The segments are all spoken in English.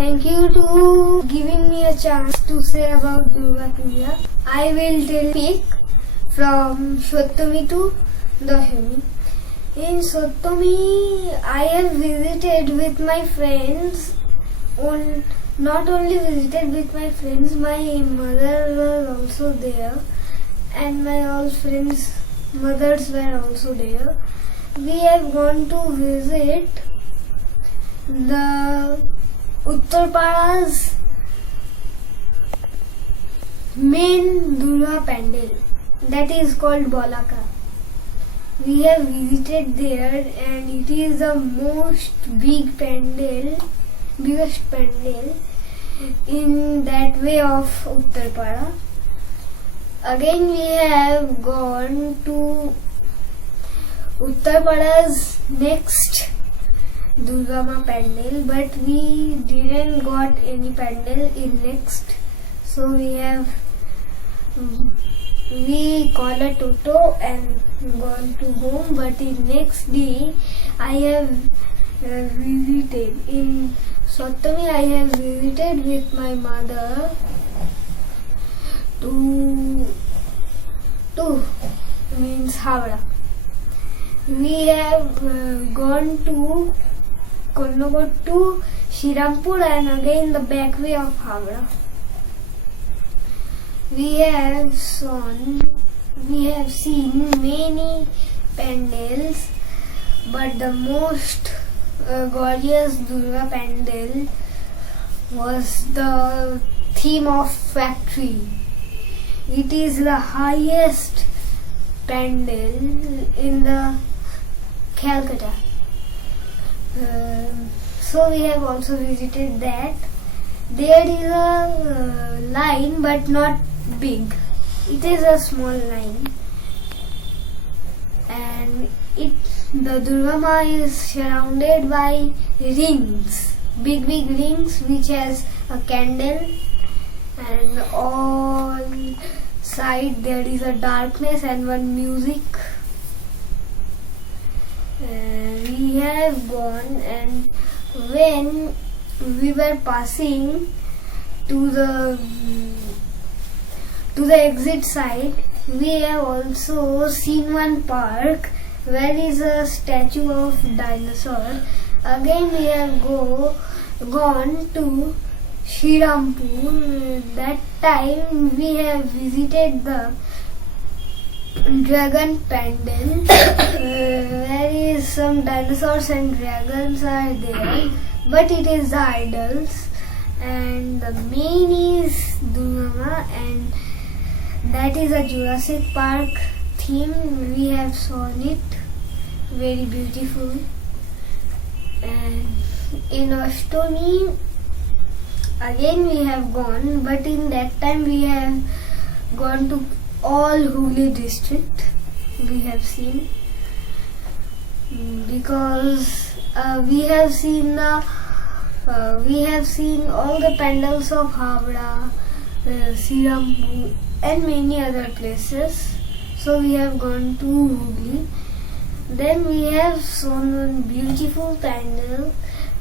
Thank you to giving me a chance to say about Durga Puja. I will speak from Shottami to Dashami. In Shottami, I have visited with my friends. Not only visited with my friends, my mother was also there, and my all friends' mothers were also there. We have gone to visit the Uttarpara's main Durga pandal, that is called Bolaka. We have visited there, and it is the biggest pandal in that way of Uttarpara. Again, we have gone to Uttarpara's next Durga Ma pandal, but we didn't got any pandal in next, so we call a toto and gone to home. But in next day I have visited in Shottami. I have visited with my mother to means Havra. We have gone to Konnagar to Shirampur and again the back way of Havra. We have seen many pandals, but the most gorgeous Durga pandal was the theme of factory. It is the highest pandal in the Calcutta. So we have also visited that. There is a line, but not big. It is a small line, and the Durga Ma is surrounded by rings, big rings, which has a candle, and all side there is a darkness and one music. We have gone, and when we were passing to the exit side, we have also seen one park where is a statue of dinosaur. Again we have gone to Shirampur. That time we have visited the dragon pandal where is some dinosaurs and dragons are there, but it is the idols, and the main is Durga Ma, and that is a Jurassic Park theme. We have seen it, very beautiful. And in Ashtami again we have gone, but in that time we have gone to all Hooghly district. We have seen because we have seen all the pandals of Havra, Srirampur and many other places. So we have gone to Hooghly. Then we have shown one beautiful pandal,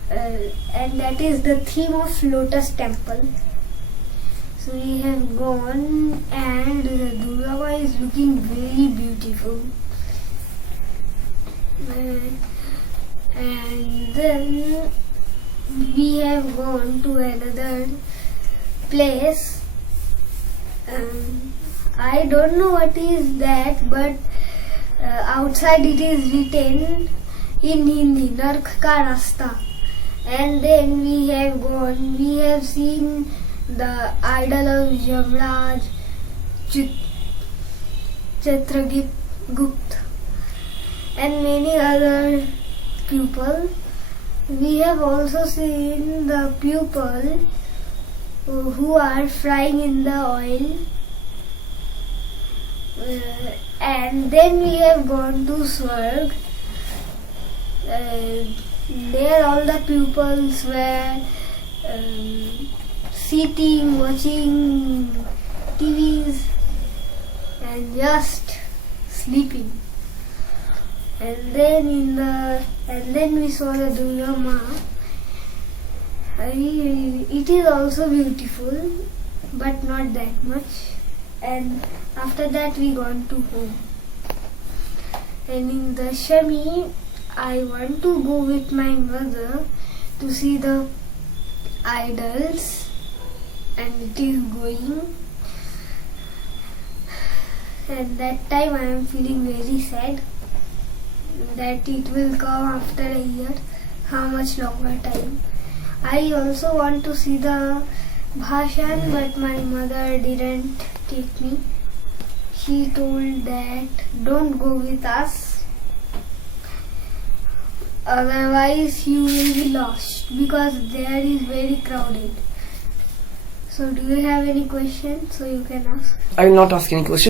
and that is the theme of Lotus Temple. So we have gone, and the Durga Ma is looking very beautiful. And then we have gone to another place. I don't know what is that, but outside it is written in Hindi, Nark Ka Rasta. And then we have gone, we have seen the idol of Yamraj, Chitragupta, and many other people. We have also seen the people who are frying in the oil. And then we have gone to Swarg. There all the pupils were sitting, watching TVs and just sleeping. And then we saw the Durga Ma It is also beautiful, but not that much. And after that we gone to home. And in the Shami, I want to go with my mother to see the idols, and it is going. And that time I am feeling very sad that it will come after a year. How much longer time? I also want to see the Bhashan, but my mother didn't take me. She told that don't go with us, otherwise you will be lost because there is very crowded. So do you have any questions? So you can ask. I will not ask any question.